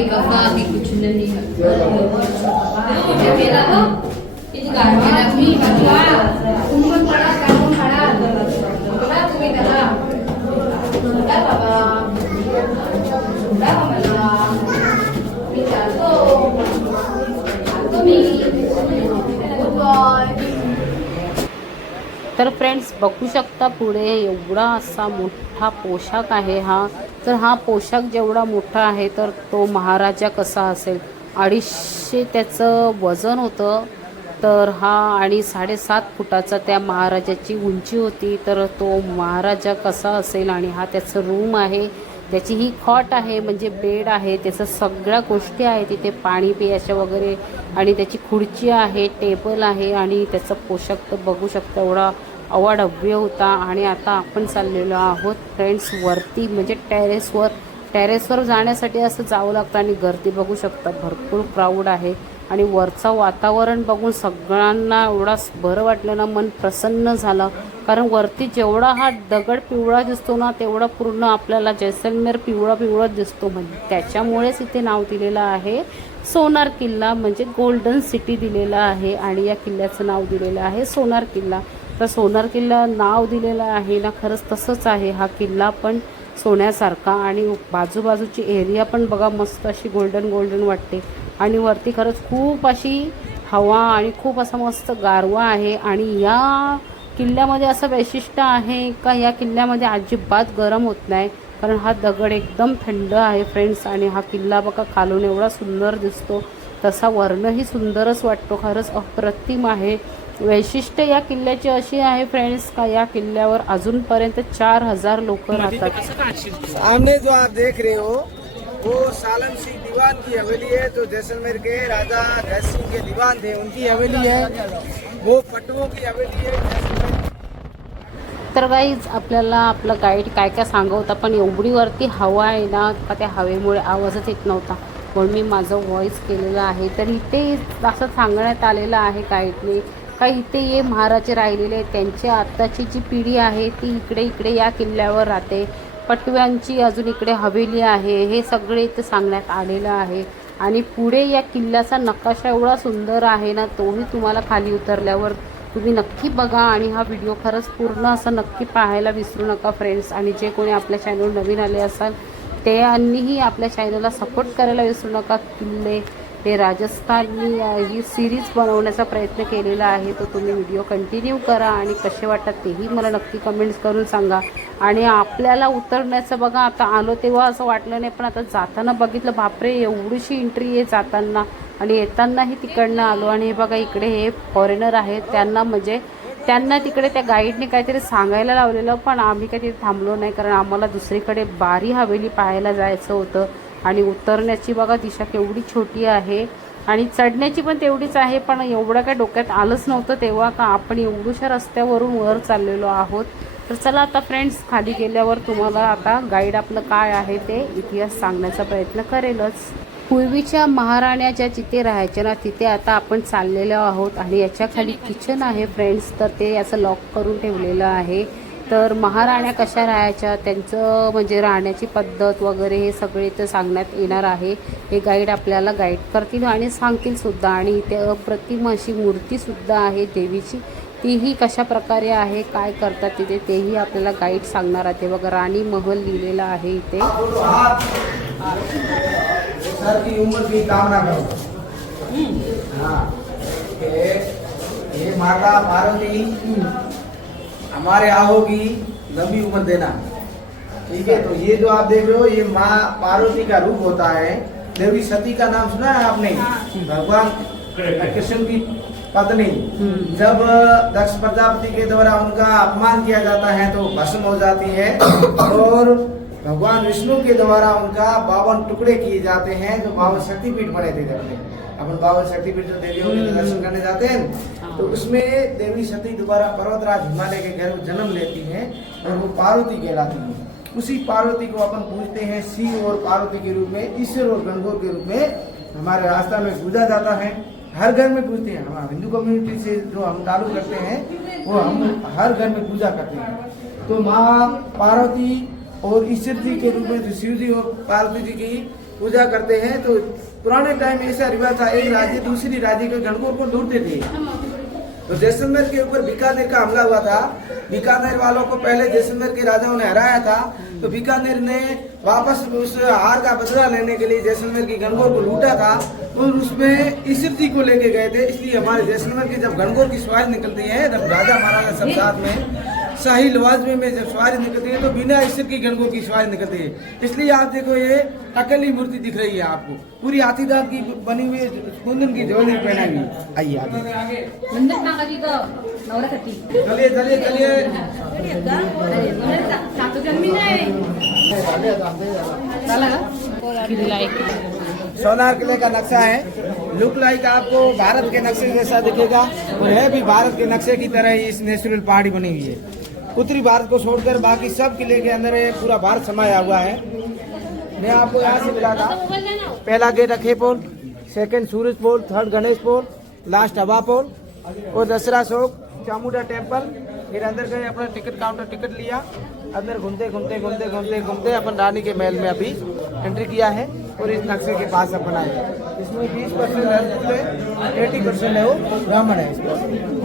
ये कहा कि कुछ नहीं है ये मेरा हो ये जो गाड़ी मेरा भी बचवा तुम पण पडा काढून काढा बघा तुम्ही त्याला सोडा बाबा सोडा मला मी चालतो चालतो मी गुड बॉय तर फ्रेंड्स बघू शकता पुढे एवढा असा मोठा पोशाख आहे हा. तर हा पोशाख जेवढा मोठा आहे तर तो महाराजा कसा असेल? अडीचशे त्याचं वजन होतं तर हा आणि साडेसात फुटाचा त्या महाराजाची उंची होती तर तो महाराजा कसा असेल आणि हा त्याचं रूम आहे त्याची ही खॉट आहे म्हणजे बेड आहे त्याचं सगळ्या गोष्टी आहे तिथे पाणी पियाच्या वगैरे आणि त्याची खुर्ची आहे टेबल आहे आणि त्याचा पोशाख तर बघू शकता एवढा अवाढव्य होता आणि आता आपण चाललेलो आहोत फ्रेंड्स वरती म्हणजे टेरेसवर टेरेसवर जाण्यासाठी असं जावं लागतं आणि गर्दी बघू शकता. भरपूर क्राऊड आहे आणि वरचं वातावरण बघून सगळ्यांना एवढा बरं वाटलं ना मन प्रसन्न झालं. कारण वरती जेवढा हा दगड पिवळा दिसतो ना तेवढा पूर्ण आपल्याला जैसलमेर पिवळा पिवळा दिसतो म्हणजे. त्याच्यामुळेच इथे नाव दिलेलं आहे. सोनार किल्ला म्हणजे गोल्डन सिटी दिलेलं आहे आणि या किल्ल्याचं नाव दिलेलं आहे सोनार किल्ला. तर सोनार किल्ला नाव दिलेलं आहे ना खरंच तसंच आहे. हा किल्ला पण सोन्यासारखा आणि बाजूबाजूची एरिया पण बघा मस्त अशी गोल्डन गोल्डन वाटते. आणि वरती खरंच खूप अशी हवा आणि खूप असा मस्त गारवा आहे. आणि या किल्ल्यामध्ये असं वैशिष्ट्य आहे का या किल्ल्यामध्ये अजिबात गरम होत नाही. कारण हा दगड एकदम थंड आहे फ्रेंड्स. आणि हा किल्ला बघा खालून एवढा सुंदर दिसतो. तसा वर्णही सुंदरच वाटतो. खरंच अप्रतिम आहे. वैशिष्ट्य या किल्ल्याची अशी आहे फ्रेंड्स का या किल्ल्यावर अजूनपर्यंत चार हजार लोक राहतात. सामने जो आप देख रहे हो वो सालन सिंह दीवान की हवेली है जो जैसलमेर के राजा जय सिंह के दीवान थे उनकी हवेली है। वो पटवों की हवेली है तर गाईज आपल्याला आपलं गाईड काय काय सांगवता पण एवढी वरती हवा आहे ना का त्या हवेमुळे आवाजच येत नव्हता. म्हणून मी माझं व्हॉईस केलेलं आहे. तर इथे असं सांगण्यात आलेलं आहे गाईडने का इथे ये महाराजे राहिलेले आहेत. त्यांची आत्ताची जी पिढी आहे ती इकडे इकडे या किल्ल्यावर राहते. पटव्यांची अजून इकडे हवेली आहे. हे सगळे इथे सांगण्यात आलेलं आहे. आणि पुढे या किल्ल्याचा नकाशा एवढा सुंदर आहे ना तोही तुम्हाला खाली उतरल्यावर तुम्ही नक्की बघा. आणि हा व्हिडिओ खरंच पूर्ण असा नक्की पाहायला विसरू नका फ्रेंड्स आणि जे कोणी आपल्या चॅनल नवीन आले असाल त्यांनीही आपल्या चॅनलला सपोर्ट करायला विसरू नका. किल्ले हे राजस्थाननी ही सिरीज बनवण्याचा प्रयत्न केलेला आहे. तो तुम्ही व्हिडिओ कंटिन्यू करा आणि कसे वाटतात तेही मला नक्की कमेंट्स करून सांगा. आणि आपल्याला उतरण्याचं बघा आता आलो तेव्हा असं वाटलं नाही पण आता जाताना बघितलं बापरे एवढीशी एंट्री आहे जाताना. आणि येतानाही तिकडनं आलो आणि हे बघा इकडे हे फॉरेनर आहेत त्यांना म्हणजे त्यांना तिकडे त्या गाईडने काहीतरी सांगायला लावलेलं पण आम्ही काही तिथे थांबलो नाही कारण आम्हाला दुसरीकडे बारी हवेली पाहायला जायचं होतं. आणि उतरण्याची बघा दिशा केवढी छोटी आहे. आणि चढण्याची पण तेवढीच आहे पण एवढं काय डोक्यात आलंच नव्हतं तेव्हा का आपण एवढूशा रस्त्यावरून वर चाललेलो आहोत. तर चला आता फ्रेंड्स खाली गेल्यावर तुम्हाला आता गाईड आपलं काय आहे ते इतिहास सांगण्याचा प्रयत्न करेलच. पूर्वीच्या महाराण्या ज्या जिथे राहायच्या ना तिथे आता आपण चाललेलो आहोत. आणि याच्या खाली किचन आहे फ्रेंड्स तर ते याचं लॉक करून ठेवलेलं आहे. तर महाराण्या कशा राहायच्या त्यांचं म्हणजे राहण्याची पद्धत वगैरे हे सगळे इथं सांगण्यात येणार आहे. हे गाईड आपल्याला गाईड करतील आणि सांगतील सुद्धा. आणि इथे अप्रतिम अशी मूर्तीसुद्धा आहे देवीची. तीही कशा प्रकारे आहे काय करतात तिथे तेही आपल्याला गाईड सांगणार आहे. बघा राणी महल लिहिलेला आहे इथे. हाँ. माता पार्वती हमारे आहो की लंबी उम्र देना। ठीक है? तो ये जो आप देख रहे हो ये माँ पार्वती का रूप होता है। देवी सती का नाम सुना है आपने? भगवान कृष्ण की पत्नी। जब दक्ष प्रजापति के द्वारा उनका अपमान किया जाता है तो भस्म हो जाती है। और भगवान विष्णु के द्वारा उनका बावन टुकड़े किए जाते हैं जो बावन शक्तिपीठ बने थे जब में। अपन बावन शक्तिपीठ जो देवियों के दर्शन करने जाते हैं। तो उसमें देवी सती दोबारा पर्वतराज हिमालय के घर में जन्म लेती हैं और वो पार्वती कहलाती है। उसी पार्वती को अपन पूजते हैं शिव और पार्वती के रूप में ईश्वर और गणगौर के रूप में हमारे रास्ता में पूजा जाता है। हर घर में पूजते हैं। हम हिंदू कम्युनिटी से जो हम ताल्लुक रखते हैं वो हम हर घर में पूजा करते हैं। तो माँ पार्वती और ईश्वर जी के रूप में जो शिव जी और पार्वती जी की पूजा करते हैं तो पुराने टाइम ऐसा रिवाज था, एक राज्य दूसरी राज्य के गणगौर को लूटते थे। तो जैसलमेर के ऊपर बीकानेर का हमला हुआ था। बीकानेर वालों को पहले जैसलमेर के राजाओं ने हराया था। तो बीकानेर ने वापस उस हार का बदला लेने के लिए जैसलमेर की गणगौर को लूटा था और उसमें जी को लेके गए थे। इसलिए हमारे जैसलमेर की जब गणगौर की सवारी निकलती है जब राजा महाराजा सब साथ में शाही लवाजमे में जब सवारी निकलती है तो बिना ईश्वर की गणगौर की सवारी निकलती है। इसलिए आप देखो ये टकली मूर्ति दिख रही है आपको। पूरी हाथीदार की बनी हुई कुंदन की ज्वेलरी पहनाई हुई आइए आगे। चलिए चलिए चलिए। झाला सोनार किले का नक्शा है। लुक लाइक आपको भारत के नक्शे जैसा दिखेगा। और है भी भारत के नक्शे की तरह ही इस नेचुरल पहाड़ी बनी हुई है। उत्तरी भारत को छोड़कर बाकी सब किले के अंदर पूरा भारत समाया हुआ है। मैं आपको यहाँ से मिला था। पहला gate Akhe Pol second Suraj Pol third Ganesh Pol last Hawa Pol, और दसरा चौक चामुंडा टेंपल फिर अंदर गए, अपना टिकट काउंटर टिकट लिया। अंदर घूमते घूमते घूमते घूमते घूमते अपन रानी के महल में अभी एंट्री किया है और इस नक्शे के पास अपन आए इसमें 20 परसेंट है एटी परसेंट है वो ब्राह्मण है और फिर हम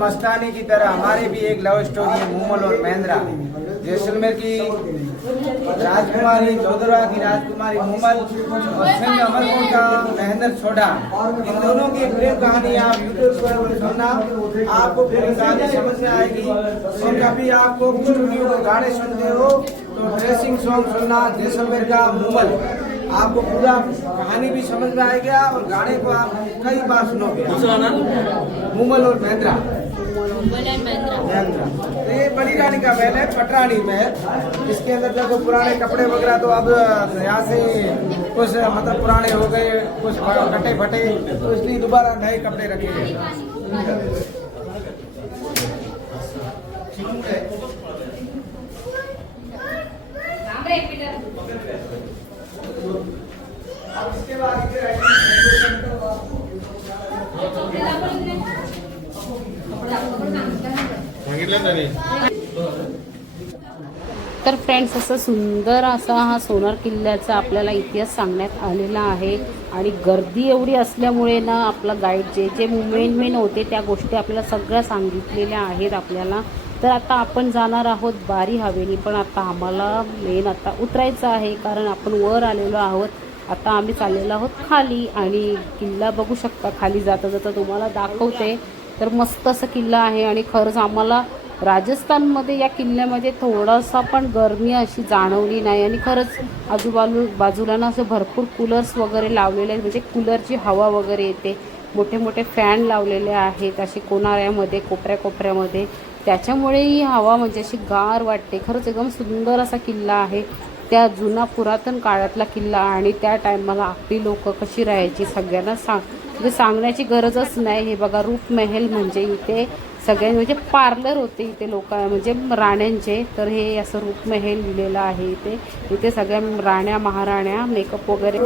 मस्तानी की तरह हमारे भी एक लव स्टोरी है मूमल और महेंद्रा। जैसलमेर की राजकुमारी चौधरा की राजकुमारी मूमल और सिंह अमरपुर का महेंद्र छोड़ा। इन दोनों की प्रेम कहानी आप यूट्यूब पर सुनना। आपको पूरी कहानी समझ में आएगी। और कभी आपको कुछ वीडियो को गाने सुनते हो तो ड्रेसिंग सॉन्ग सुनना जैसलमेर का मूमल आपको पूरा कहानी भी समझ में आएगा और गाने को आप कई बार सुनोगे। मूमल और महेंद्रा। तो ये बड़ी रानी का महल है पटरानी महल इसके अंदर देखो पुराने कपड़े वगैरह तो अब यहाँ से कुछ मतलब पुराने हो गए कुछ फटे फटे तो इसलिए दोबारा नए कपड़े रखे गए थांब रे पीटर अब इसके बाद इधर आइए। कपडे दाखव इकडे. कपडे दाखव, कपडे सांगितलं. तर फ्रेंड्स असं सुंदर असा हा सोनार किल्ल्याचा आपल्याला इतिहास सांगण्यात आलेला आहे. आणि गर्दी एवढी असल्यामुळे ना आपला गाईड जे जे मेन मेन होते त्या गोष्टी आपल्याला सगळ्या सांगितलेल्या आहेत आपल्याला. तर आता आपण जाणार आहोत बारी हवेली. पण आता आम्हाला मेन आता उतरायचं आहे कारण आपण वर आलेलो आहोत. आता आम्ही चाललेलो आहोत खाली आणि किल्ला बघू शकता खाली जाता जाता तुम्हाला दाखवते. तर मस्त असं किल्ला आहे आणि खरंच आम्हाला राजस्थानमध्ये या किल्ल्यामध्ये थोडासा पण गरमी अशी जाणवली नाही आणि खरंच आजूबाजू बाजूला ना असं भरपूर कूलर्स वगैरे लावलेले आहेत. म्हणजे कूलरची हवा वगैरे येते. मोठे मोठे फॅन लावलेले आहेत असे कोणाऱ्यामध्ये कोपऱ्या कोपऱ्यामध्ये. त्याच्यामुळे ही हवा म्हणजे अशी गार वाटते. खरंच एकदम सुंदर असा किल्ला आहे. त्या जुना पुरातन काळातला किल्ला आणि त्या टायमाला आपली लोक कशी राहायची सगळ्यांना सांग म्हणजे सांगण्याची गरजच नाही. हे बघा रूपमहल म्हणजे इथे सगळ्या म्हणजे पार्लर होते इथे लोक म्हणजे राण्यांचे. तर हे असं रूपमहल लिहिलेलं आहे इथे. इथे सगळ्या राण्या महाराण्या मेकअप वगैरे.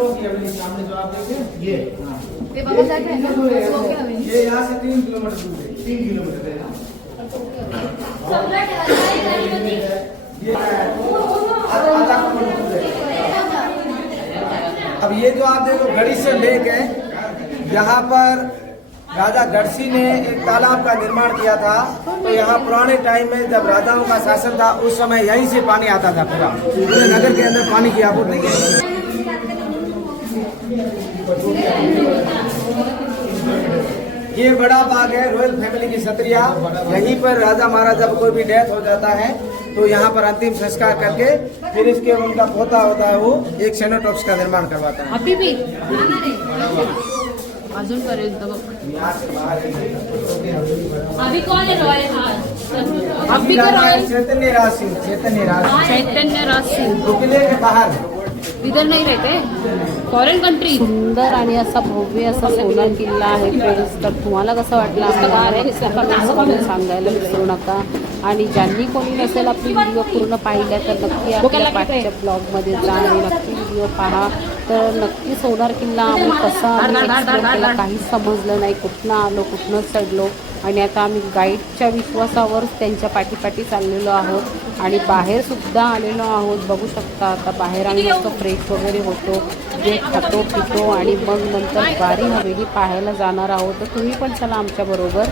अब ये जो आप देखो घड़ी से लेक यहाँ पर राजा गढ़सी ने एक तालाब का निर्माण किया था। तो यहाँ पुराने टाइम में जब राजाओं का शासन था, उस समय यहीं से पानी आता था पूरा। पूरे नगर के अंदर पानी की आपूर्ति ये बड़ा बाग है रॉयल फैमिली की सत्रिया यहीं पर राजा महाराजा कोई भी डेथ हो जाता है तो यहाँ पर अंतिम संस्कार करके फिर इसके उनका पोता होता है वो, एक सेनोटॉक्स का निर्माण करवाता है। अभी भी. अजूनपर्यंत चैतन्य राज सिंह चैतन्य राज सिंह चैतन्य राज सिंह तो किले के बाहर. इधर नहीं रहते फॉरेन कंट्री सुंदर आणि असा भव्य असा सोनार किल्ला आहे फ्रेंड्स तर तुम्हाला कसं वाटलं? आम्हाला सांगायला विसरू नका. आणि ज्यांनी कोणी नसेल आपली व्हिडिओ पूर्ण पाहिल्या तर नक्की आपल्या पाठच्या ब्लॉगमध्ये जा आणि नक्की व्हिडिओ पहा. तर नक्की सोनार किल्ला आम्ही कसा आम्ही केला काहीच समजलं नाही कुठनं आलो कुठनं चढलो. आणि आता आम्ही गाईडच्या विश्वासावर त्यांच्या पाठीपाठी चाललेलो आहोत. आणि बाहेर सुद्धा आलेलो आहोत. बघू शकता आता बाहेर आम्ही मस्त फ्रेश वगैरे होतो. जे खातो पितो आणि मग नंतर बारी हवेली पाहायला जाणार आहोत. तर तुम्ही पण चला आमच्याबरोबर